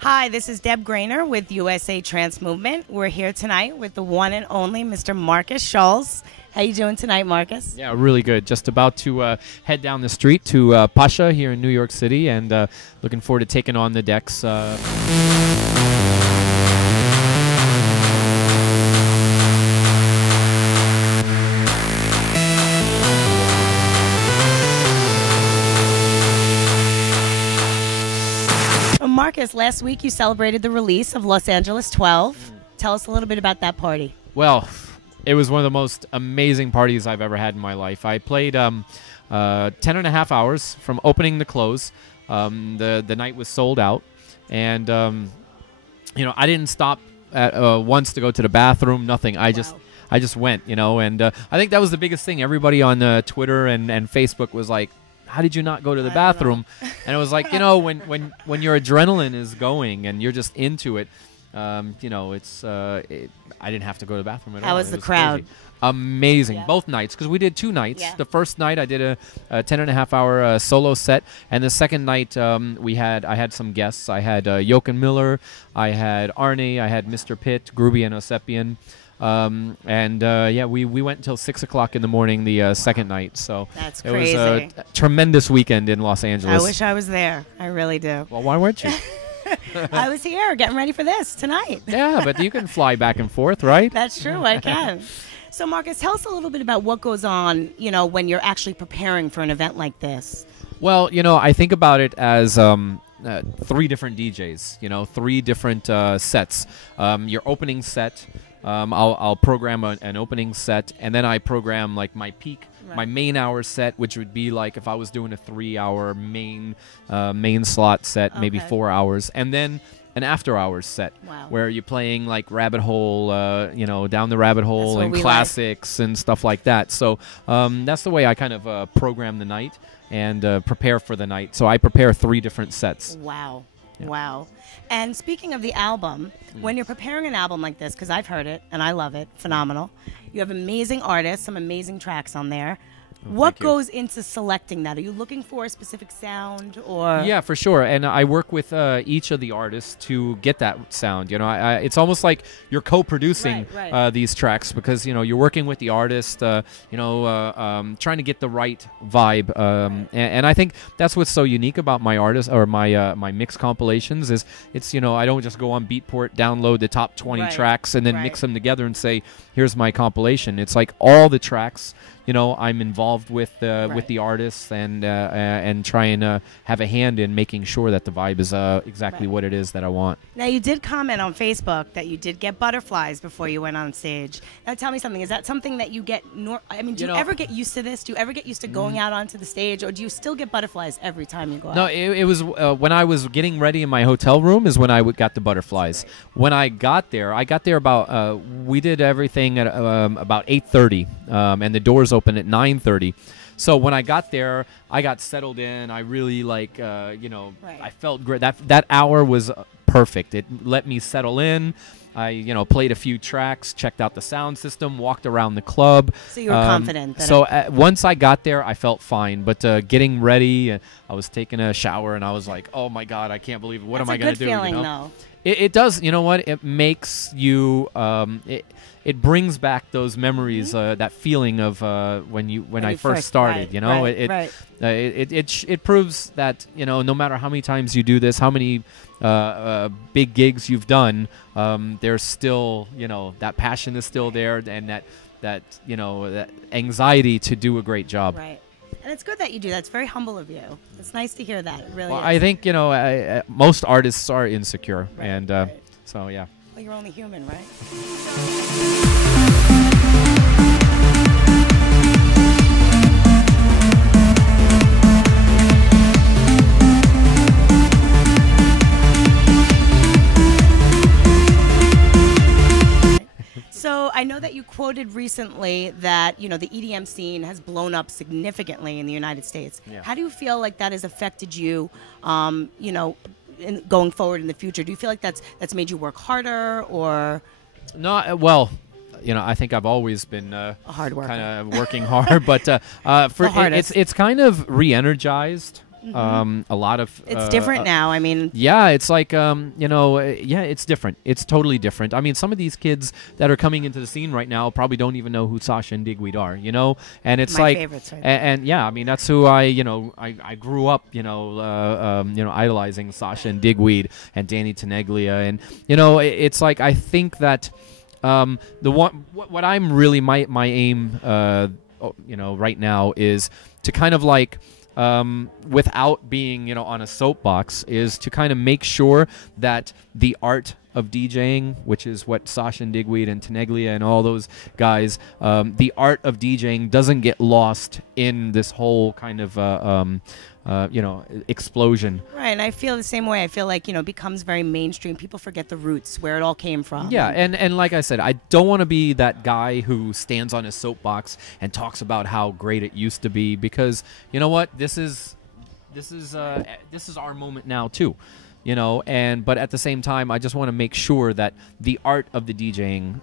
Hi, this is Deb Graynor with USA Trance Movement. We're here tonight with the one and only Mr. Markus Schulz. How you doing tonight, Markus? Yeah, really good. Just about to head down the street to Pasha here in New York City, and looking forward to taking on the decks. Markus, last week you celebrated the release of Los Angeles 12. Tell us a little bit about that party. Well, it was one of the most amazing parties I've ever had in my life. I played 10 and a half hours from opening to close. The night was sold out, and I didn't stop at once to go to the bathroom. Nothing. I just went. And I think that was the biggest thing. Everybody on Twitter and Facebook was like, how did you not go to the bathroom? And it was like, when your adrenaline is going and you're just into it, I didn't have to go to the bathroom at all. How was the crowd? Crazy. Amazing. Both nights, because we did 2 nights. Yeah. The first night I did a 10 and a half hour solo set, and the second night I had some guests. I had Jochen Miller, I had Arne, I had Mr. Pitt, Groovy, and Osepian. We went until 6 o'clock in the morning the second night. So that's it crazy. was a tremendous weekend in Los Angeles. I wish I was there. I really do. Well, why weren't you? I was here getting ready for this tonight. Yeah, but you can fly back and forth, right? That's true. I can. So, Markus, tell us a little bit about what goes on, when you're actually preparing for an event like this. Well, I think about it as 3 different DJs, 3 different sets. Your opening set, I'll program an opening set, and then I program like my peak, my main hour set, which would be like if I was doing a 3-hour main slot set, maybe 4 hours, and then an after hours set where you're playing like rabbit hole, down the rabbit hole and classics and stuff like that. So that's the way I kind of program the night and prepare for the night. So I prepare 3 different sets. Wow. Yeah. Wow. And speaking of the album, when you're preparing an album like this, because I've heard it and I love it, phenomenal. You have amazing artists, some amazing tracks on there. What goes into selecting that? Are you looking for a specific sound or? Yeah, for sure. And I work with each of the artists to get that sound. It's almost like you're co-producing these tracks because you're working with the artist. Trying to get the right vibe. And I think that's what's so unique about my artist or my mix compilations is it's I don't just go on Beatport, download the top 20 tracks, and then mix them together and say here's my compilation. It's like all the tracks. I'm involved with the artists and try and have a hand in making sure that the vibe is exactly what it is that I want. Now, you did comment on Facebook that you did get butterflies before you went on stage. Now, tell me something. Is that something that you get? Do you ever get used to this? Do you ever get used to going out onto the stage, or do you still get butterflies every time you go out? No, it was when I was getting ready in my hotel room is when I got the butterflies. Right. When I got there about we did everything at about 8:30, and the doors open at 9:30. So when I got there, I got settled in. I really I felt great. That hour was perfect. It let me settle in. I played a few tracks, checked out the sound system, walked around the club. So you were confident. Once I got there, I felt fine. But getting ready, I was taking a shower, and I was like, "Oh my God, I can't believe it. What am I going to do?" That's a good feeling, though. It does. You know what? It makes you. It brings back those memories, that feeling of when I first started. It proves that no matter how many times you do this, how many big gigs you've done, there's still that passion is still there, and that anxiety to do a great job. Right. And it's good that you do that. It's very humble of you. It's nice to hear that. It really is. I think most artists are insecure, so yeah. Well, you're only human, right? So I know that you quoted recently that, the EDM scene has blown up significantly in the United States. Yeah. How do you feel like that has affected you, going forward in the future? Do you feel like that's made you work harder or? No, well, I think I've always been a hard worker, kind of working hard, but it's kind of re-energized A lot of it's different now. I mean, yeah, it's like yeah, it's different. It's totally different. I mean, some of these kids that are coming into the scene right now probably don't even know who Sasha and Digweed are, and it's my favorites right and yeah, I mean that's who I grew up idolizing Sasha and Digweed and Danny Tenaglia, and it's like I think that what I'm really my aim right now is to kind of like without being on a soapbox, is to kind of make sure that the art of DJing, which is what Sasha and Digweed and Tenaglia and all those guys, the art of DJing doesn't get lost in this whole kind of explosion. Right, and I feel the same way. I feel like it becomes very mainstream. People forget the roots, where it all came from. Yeah, and like I said, I don't want to be that guy who stands on his soapbox and talks about how great it used to be, because you know what, this is our moment now too. But at the same time, I just want to make sure that the art of the DJing,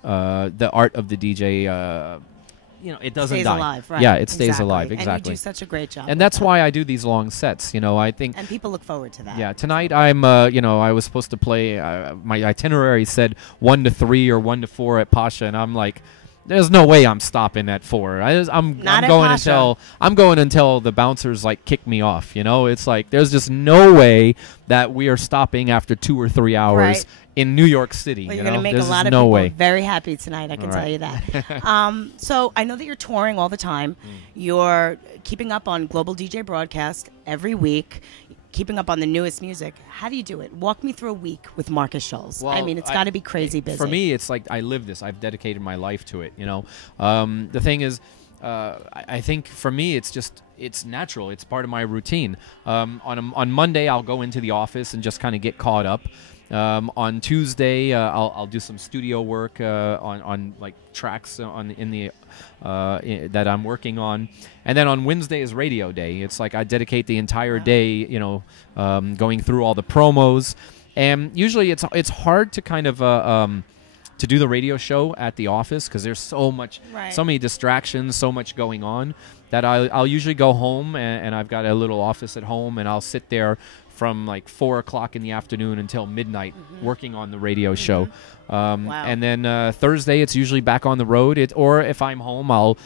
it doesn't stays die. Alive, right? Yeah, it stays alive. Exactly. And you do such a great job. And that's why I do these long sets. I think. And people look forward to that. Yeah, tonight I'm. I was supposed to play. My itinerary said 1 to 3 or 1 to 4 at Pasha, and I'm like, there's no way I'm stopping at 4. I'm going until the bouncers like kick me off. It's like there's just no way that we are stopping after 2 or 3 hours. Right. In New York City. Well, you're going to make a lot of people very happy tonight, I can tell you that. So I know that you're touring all the time. You're keeping up on Global DJ Broadcast every week, keeping up on the newest music. How do you do it? Walk me through a week with Markus Schulz. Well, I mean, it's got to be crazy busy. For me, it's like I live this. I've dedicated my life to it, The thing is, I think for me, it's natural. It's part of my routine. On Monday, I'll go into the office and just kind of get caught up. On Tuesday, I'll do some studio work on like tracks that I'm working on, and then on Wednesday is radio day. It's like I dedicate the entire day, going through all the promos, and usually it's hard to kind of to do the radio show at the office because there's so many distractions, so much going on that I'll usually go home and I've got a little office at home and I'll sit there from like 4 o'clock in the afternoon until midnight working on the radio show. And then Thursday it's usually back on the road. Or if I'm home, I'll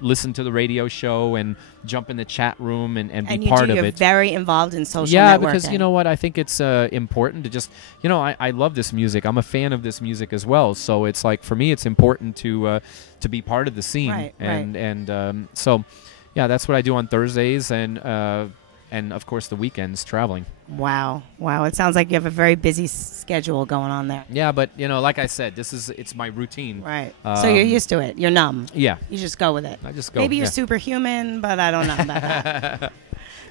listen to the radio show and jump in the chat room and be part of it. You're very involved in social networking. Yeah, because you know what, I think it's important to just I love this music. I'm a fan of this music as well. So it's like for me, it's important to be part of the scene. And so yeah, that's what I do on Thursdays and of course the weekends traveling. Wow. It sounds like you have a very busy schedule going on there. Yeah, but like I said, it's my routine. Right. So you're used to it. You're numb. Yeah. You just go with it. I just go. Maybe you're superhuman, but I don't know about that.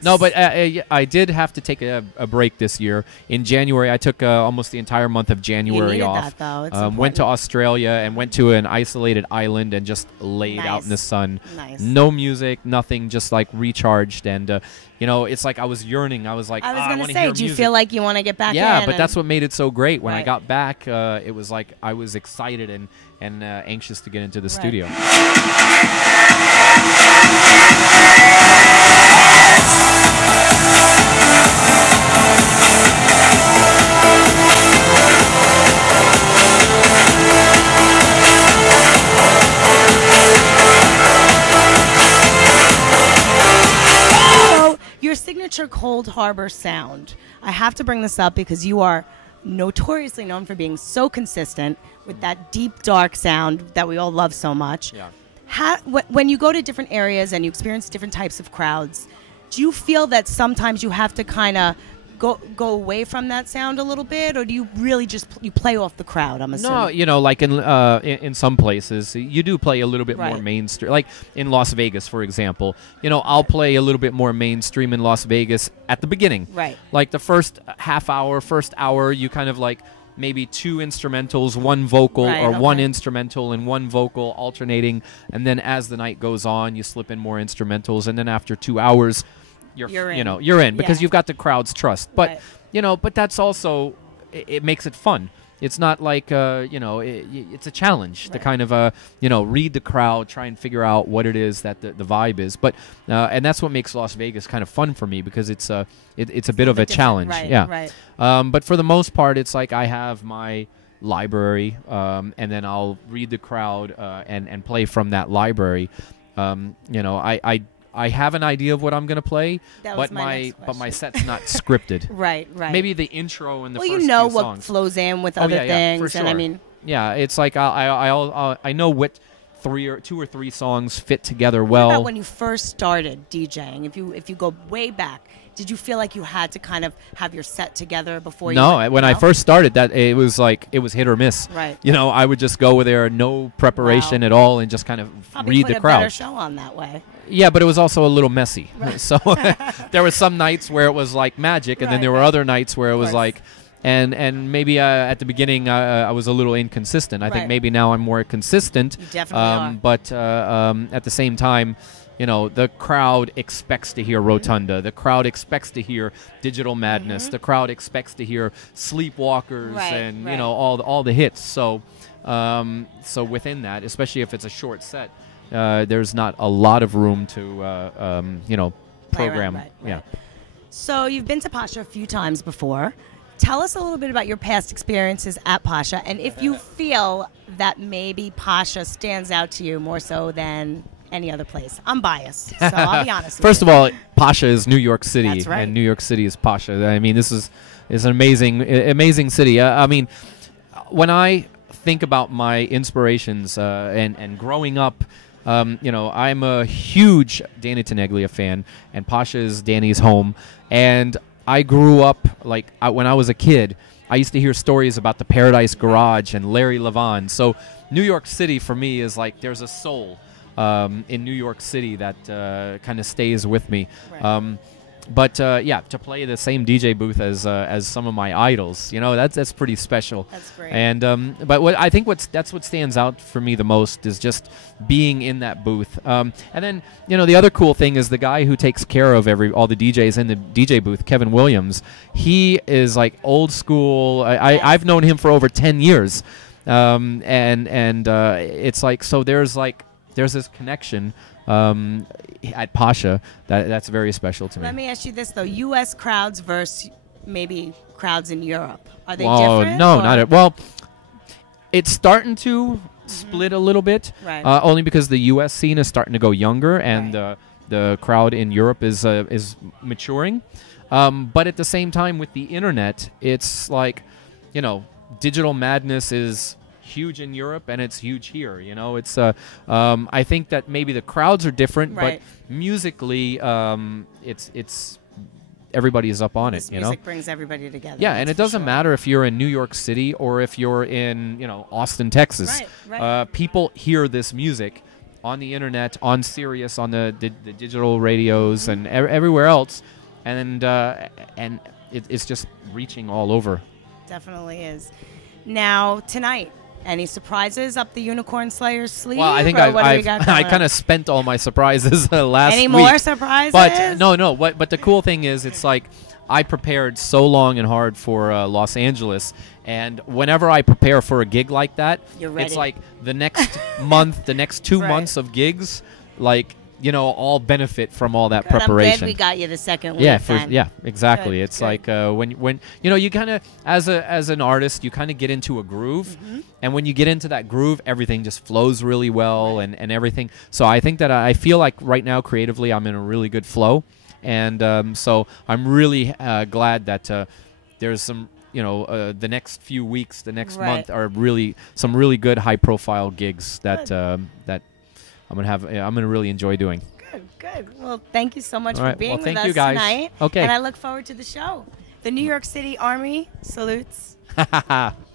No, but I did have to take a break this year. In January, I took almost the entire month of January off. That, though. Went to Australia and went to an isolated island and just laid out in the sun. Nice. No music, nothing, just like recharged. And, it's like I was yearning. I was like, I was going to say, do you feel like you want to get back in? Yeah, but that's what made it so great. When I got back, it was like I was excited and anxious to get into the studio. Your signature Coldharbour Sound. I have to bring this up because you are notoriously known for being so consistent with that deep, dark sound that we all love so much. Yeah. When you go to different areas and you experience different types of crowds, do you feel that sometimes you have to kind of go away from that sound a little bit, or do you really just you play off the crowd? I'm assuming. No, like in some places you do play a little bit more mainstream. Like in Las Vegas, for example, I'll play a little bit more mainstream in Las Vegas at the beginning. Right. Like the first hour, you kind of like maybe 2 instrumentals, 1 vocal, or 1 instrumental and 1 vocal alternating, and then as the night goes on, you slip in more instrumentals, and then after 2 hours. You're in because you've got the crowd's trust, but but that's also it makes it fun. it's not like it's a challenge to kind of read the crowd, try and figure out what it is that the vibe is. But and that's what makes Las Vegas kind of fun for me, because it's a bit of a challenge. Right, yeah. Right. But for the most part, it's like I have my library, and then I'll read the crowd and play from that library. I have an idea of what I'm going to play, but my set's not scripted. Right. Maybe the intro and the first you know few what songs flows in with other things, for sure. and I mean, it's like I know what two or three songs fit together well. What about when you first started DJing? If you go way back, did you feel like you had to kind of have your set together before you? No, when I first started, that it was hit or miss. Right. I would just go there, no preparation at all, and just kind of read the crowd. Probably put a better show on that way. Yeah, but it was also a little messy. Right. So there were some nights where it was like magic, and then there were other nights where it was like, and maybe at the beginning I was a little inconsistent. I think maybe now I'm more consistent. You definitely are. But at the same time, the crowd expects to hear Rotunda. The crowd expects to hear Digital Madness. The crowd expects to hear Sleepwalkers and all the hits. So within that, especially if it's a short set, there's not a lot of room to program. Yeah. So you've been to Pasha a few times before. Tell us a little bit about your past experiences at Pasha, and if you feel that maybe Pasha stands out to you more so than any other place. I'm biased, so I'll be honest with you. First of all, Pasha is New York City, That's right. and New York City is Pasha. I mean, this is an amazing city. I mean, when I think about my inspirations and growing up, I'm a huge Danny Tenaglia fan, and Pasha is Danny's home. And I grew up, when I was a kid, I used to hear stories about the Paradise Garage and Larry Levan. So New York City for me is like there's a soul in New York City that kind of stays with me. Right. But to play the same DJ booth as some of my idols, that's pretty special. That's great. And but I think that's what stands out for me the most is just being in that booth. And then the other cool thing is the guy who takes care of all the DJs in the DJ booth, Kevin Williams. He is like old school. I've known him for over 10 years, and it's like so there's this connection at Pasha that's very special to me. Let me ask you this though: U.S. crowds versus maybe crowds in Europe, are they different? No, not at well. It's starting to split a little bit, right. Only because the U.S. scene is starting to go younger, and the crowd in Europe is maturing. But at the same time, with the internet, it's like, Digital Madness is huge in Europe and it's huge here. It's I think that maybe the crowds are different, but musically, it's everybody is up on it. Music brings everybody together. Yeah, and it doesn't matter if you're in New York City or if you're in Austin, Texas. Right. People hear this music on the internet, on Sirius, on the digital radios, and everywhere else, and it's just reaching all over. Definitely is. Now tonight, any surprises up the Unicorn Slayer's sleeve? Well, I think I kind of spent all my surprises last week. Any more surprises? But no. But the cool thing is, it's like I prepared so long and hard for Los Angeles, and whenever I prepare for a gig like that, you're ready. It's like the next month, the next 2 months of gigs, all benefit from all that preparation. I'm glad we got you the second week. Yeah, exactly. Good, it's like when you kind of as an artist, you kind of get into a groove, and when you get into that groove, everything just flows really well, and everything. So I think that I feel like right now creatively, I'm in a really good flow, and so I'm really glad that there's some. The next few weeks, the next month are really some really good high-profile gigs that that I'm gonna really enjoy doing. Good. Well, thank you so much for being with us you guys. tonight. Okay. And I look forward to the show. The New York City Army salutes.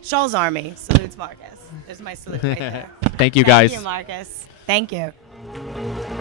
Schulz Army salutes Marcus. There's my salute right there. Thank you, guys. Thank you, Marcus. Thank you.